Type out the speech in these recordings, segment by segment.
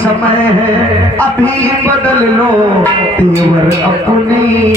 समय है अभी बदल लो तेवर अपनी।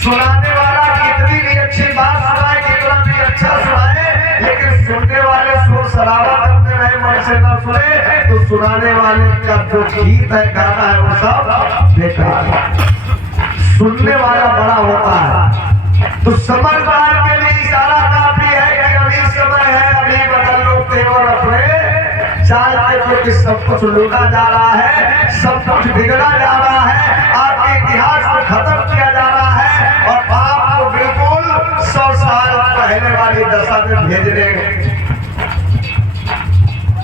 सुनाने वाला कितनी भी अच्छी बात सुनाए, कितना भी अच्छा सुनाए, लेकिन सुनने वाले शोर शराबा करते रहे, मन से न सुने तो सुनाने वाले का जो गीत है, गाना है, वो सब बेकार है। सुनने वाला बड़ा होता है। तो समझदार के लिए इशारा काफी है कि अभी समय है, अभी बदल लो तेवर अपने। चालते क्योंकि सब कुछ लूटा जा रहा है, सब कुछ बिगड़ा जा रहा है, आपके इतिहास को खत्म किया जा रहा है और आपको बिल्कुल 100 साल पहले वाली दशा में भेजने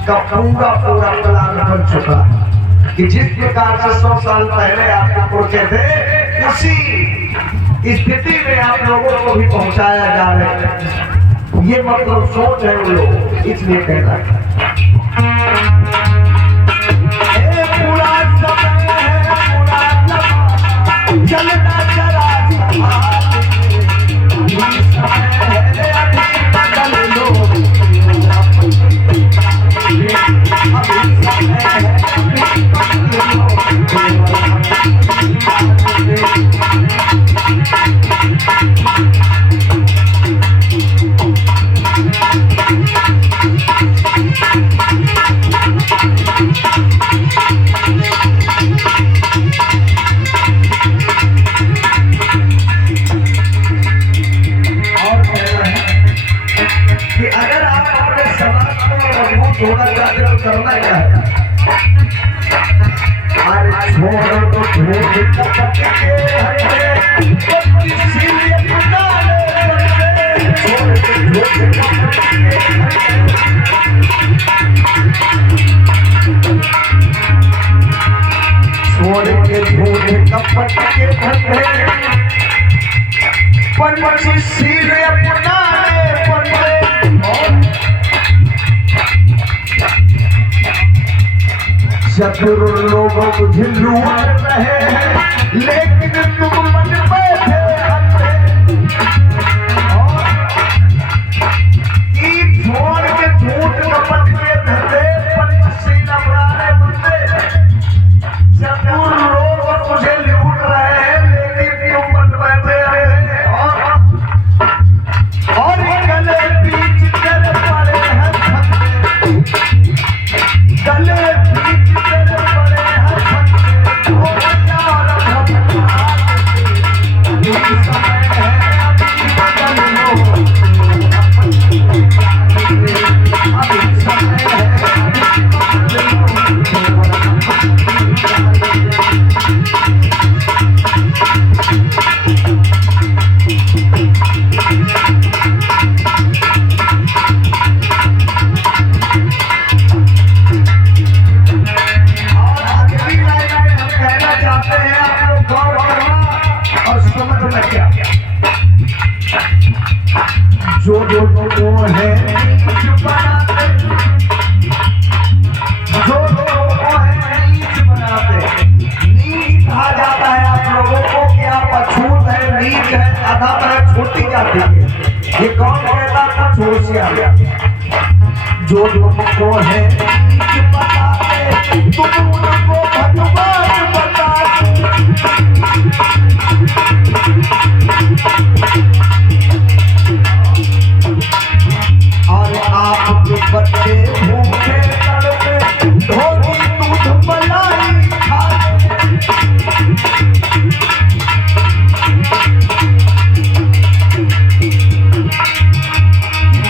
का पूरा प्लान बन चुका है कि जिस प्रकार से 100 साल पहले आपको पहुंचे थे, उसी स्थिति में आप लोगों को भी पहुंचाया जा रहा है। ये मतलब सोच है वो लोग, इसलिए कहना है चलता चला करना क्या है? छोड़ के झूठ कपट के धंधे पंछी सीधे अपनाने पड़े। चतुर लोग मुझे लूट रहे हैं, लेकिन तुम मन बैठे कि छोड़ के झूठ कपट के धंधे पंचशील अपनाने बंदे। चतुर लोग मुझे लूट रहे हैं, लेकिन तुम मन बैठे रहे और गले बीच कर पड़े हैं गले जो लोगों है जो लोगों है नीच बनाते, नीच कहा जाता है आप लोगों को कि आप अछूत है, नीच है, अधम है, छोटी जाति है। ये कौन कहता कुछ होशियार? जो तुमको है बता दे, तुम उनको भगवान बता और आपके बच्चे भूखे तड़पे, धोती दूध मलाई खाते।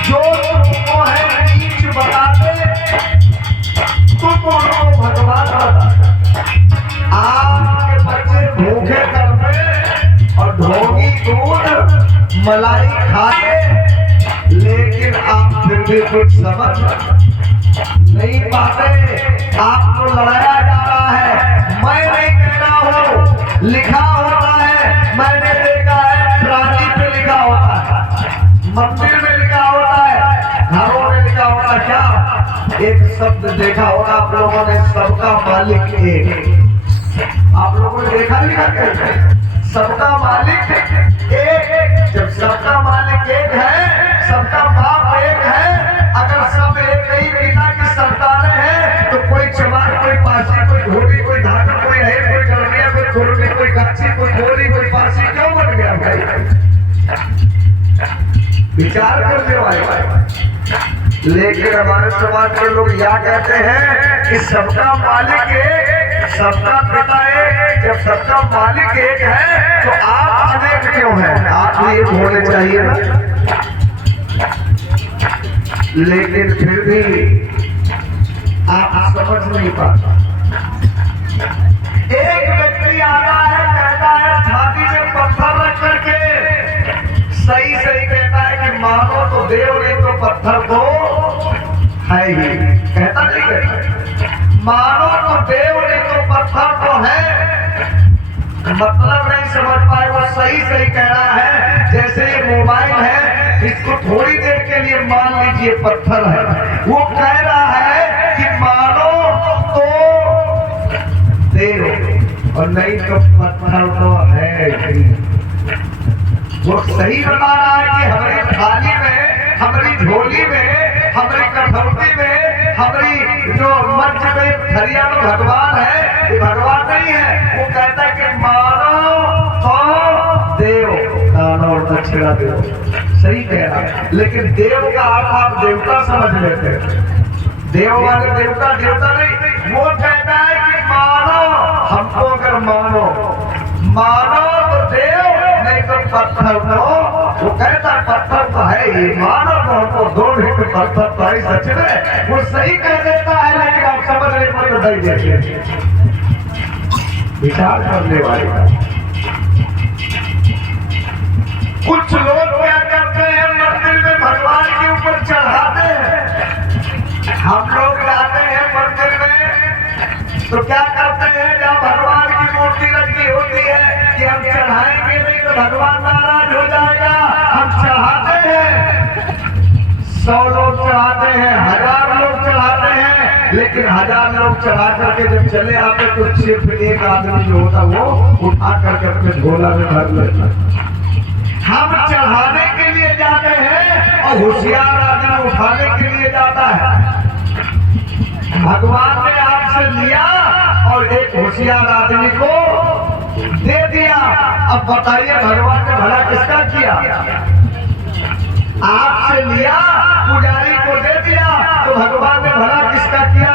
जो तुमको है नीच बता दे, तुम उनको भगवान बता दे। आपके बच्चे भूखे तड़पे और धोती दूध मलाई खाते, लेकिन आप फिर भी कुछ समझ नहीं पाते। आपको लड़ाया जा रहा है। मैं नहीं कह रहा हूँ, लिखा होता है, मैंने देखा है, प्राणी पे लिखा होता है, मंदिर में लिखा होता है, घरों में लिखा होता है। क्या एक शब्द देखा होगा आप लोगों ने, सबका मालिक एक। आप लोगों ने देखा लिखा कैसे? सबका मालिक एक। जब सबका मालिक एक है, सबका बाप एक है, अगर सब एक ही पिता की संतानें हैं, तो कोई चमार, कोई पासी, कोई घोड़ी, कोई धागा, कोई है, कोई गड़मिया, कोई खुरमी, कोई काची, कोई गोली, कोई फांसी क्यों बन गया भाई? विचार करने वाले। लेकिन हमारे समाज के लोग यह कहते हैं कि सबका मालिक एक, सबका पिता एक। जब सबका मालिक एक है तो आप अनेक क्यों हैं? आप भी एक होने चाहिए ना। लेकिन फिर भी आप समझ नहीं पाते। एक व्यक्ति आता है, कहता है छाती में पत्थर रख करके, सही सही कहता है कि मानो तो देव, नहीं तो पत्थर तो है ही। कहता नहीं कहता, मानो तो देव, नहीं तो पत्थर तो है। मतलब नहीं समझ पाए, वो सही सही कह रहा है। जैसे ये मोबाइल है, इसको थोड़ी देर के लिए मान लीजिए पत्थर है, वो कह रहा है कि मानो तो देव और नहीं तो पत्थर तो है ही। वो सही बता रहा है कि हमारी थाली में, हमारी झोली में, हमारी कठौती में, हमारी जो मंच में थरिया में भगवान है, ये भगवान नहीं है। वो कहता है कि मानो तो देव, दान और दक्षिणा देव। सही कह रहा है, लेकिन देव का अर्थ आप देवता समझ लेते हैं। देव वाले देवता, देवता नहीं। वो कहता है कि मानो, हमको अगर मानो तो देव, नहीं तो पत्थर तो। वो कहता पत्थर तो है ही, मानो तो हमको दो, नहीं तो पत्थर तो है। सच में वो सही कह देता है, लेकिन आप समझ नहीं पाते। दई देखिए, विचार करने वाले। कुछ लोग क्या करते हैं, मंदिर में भगवान के ऊपर चढ़ाते हैं। हम लोग जाते हैं मंदिर में तो क्या करते हैं, जहाँ भगवान की मूर्ति रखी होती है कि हम चढ़ाएंगे नहीं तो भगवान नाराज हो जाएगा, हम चढ़ाते हैं। 100 लोग चढ़ाते हैं, 1000 लोग चढ़ाते हैं, लेकिन 1000 लोग चढ़ा करके जब चले आते तो सिर्फ एक आदमी जो होता वो उठा करके अपने झोला में भर लेता। हम चढ़ाने के लिए जाते हैं और होशियार आदमी उठाने के लिए जाता है। भगवान ने आपसे लिया और एक होशियार आदमी को दे दिया। अब बताइए भगवान ने भला किसका किया? आपसे लिया, पुजारी को दे दिया, तो भगवान ने भला किसका किया?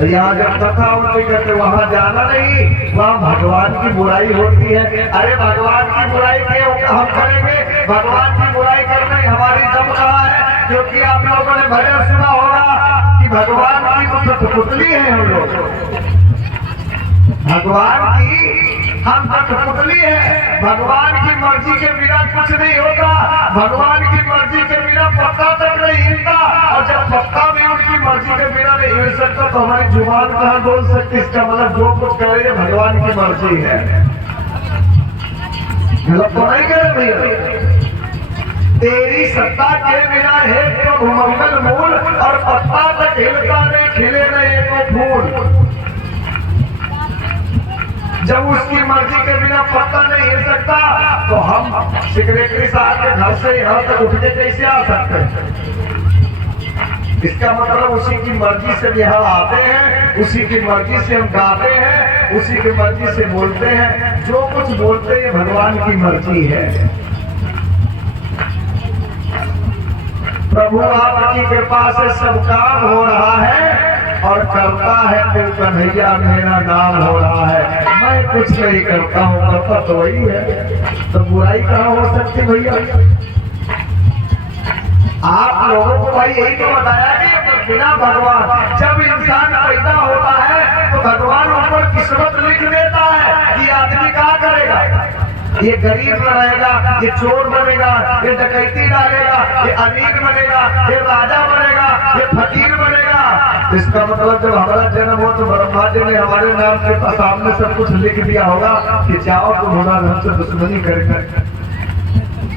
यहाँ जब कथा होती है वहां जाना नहीं, वहाँ भगवान की बुराई होती है। अरे भगवान की बुराई क्यों हम करेंगे? भगवान की बुराई करने हमारी दम कहाँ है? क्योंकि आप लोगों ने भजन सुना होगा कि भगवान की तो कठपुतली है हम लोग। भगवान की हम कठपुतली है। भगवान की मर्जी के बिना कुछ नहीं होता। भगवान की मर्जी के बिना पत्ता तक नहीं हिलता, और जब पत्ता भी उनकी मर्जी के बिना नहीं हिल सकता तो हमारी जुबान कहाँ बोल सकती? इसका मतलब जो कुछ करे भगवान की मर्जी है। गलत तो नहीं करे भैया? तेरी सत्ता के बिना है तो भूमंडल मूल, और पत्ता तक हिलता नहीं, खिले नहीं तो फूल। जब उसकी मर्जी के बिना पत्ता नहीं हिल सकता तो हम सेक्रेटरी साहब के घर से यहाँ तक उठ के कैसे आ सकते हैं? इसका मतलब उसी की मर्जी से यहाँ आते हैं, उसी की मर्जी से हम गाते हैं, उसी की मर्जी से बोलते हैं। जो कुछ बोलते हैं भगवान की मर्जी है। प्रभु आपकी कृपा से सब काम हो रहा है और करता है तो कन्हैया मेरा नाम हो रहा है। मैं कुछ नहीं करता हूँ, करता तो वही है, तो बुराई कहाँ हो सकती भैया? आप लोगों को भाई यही तो बताया कि बिना भगवान, जब इंसान पैदा होता है तो भगवान ऊपर किस्मत लिख देता है कि आदमी क्या करेगा। ये गरीब रहेगा, ये चोर बनेगा, ये डकैती डालेगा, ये अमीर बनेगा, ये राजा बनेगा, ये फकीर बनेगा। इसका मतलब जब हमारा जन्म हो तो ब्रह्मा जी ने हमारे नाम के सामने सब कुछ लिख दिया होगा कि जाओ तुम होना घर से दुश्मनी करके,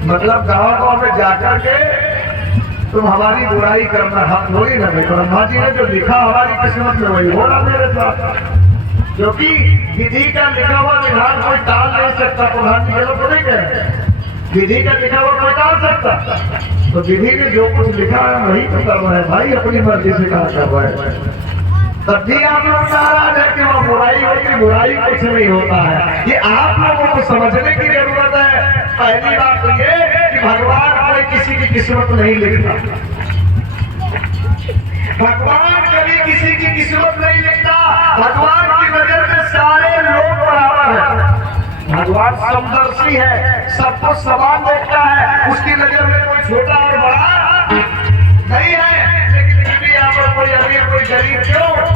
मतलब गाँव में जाकर के तुम हमारी बुराई करना हम थोड़ी ना। ब्रह्मा जी ने जो लिखा हमारी किस्मत में वही हो रहा मेरे साथ, क्योंकि विधि का लिखा हुआ विधान कोई टाल नहीं सकता। प्रधान जी लोग नहीं कहे विधि का लिखा हुआ कोई टाल सकता, तो विधि ने जो कुछ लिखा है वही तो कर रहा है भाई, अपनी मर्जी से कहा कर रहा है। तब भी आप लोग नाराज है कि वह बुराई होती, बुराई कुछ नहीं होता है। ये आप लोगों को समझने की जरूरत है। पहली बात तो ये कि भगवान कोई किसी की किस्मत नहीं लिखता, भगवान कभी किसी की किस्मत नहीं लिखता। भगवान की नजर में सारे लोग बराबर हैं। भगवान समदर्शी है, सबको समान देखता है, उसकी नजर में कोई छोटा और बड़ा नहीं है। लेकिन फिर भी यहाँ पर कोई अमीर कोई गरीब क्यों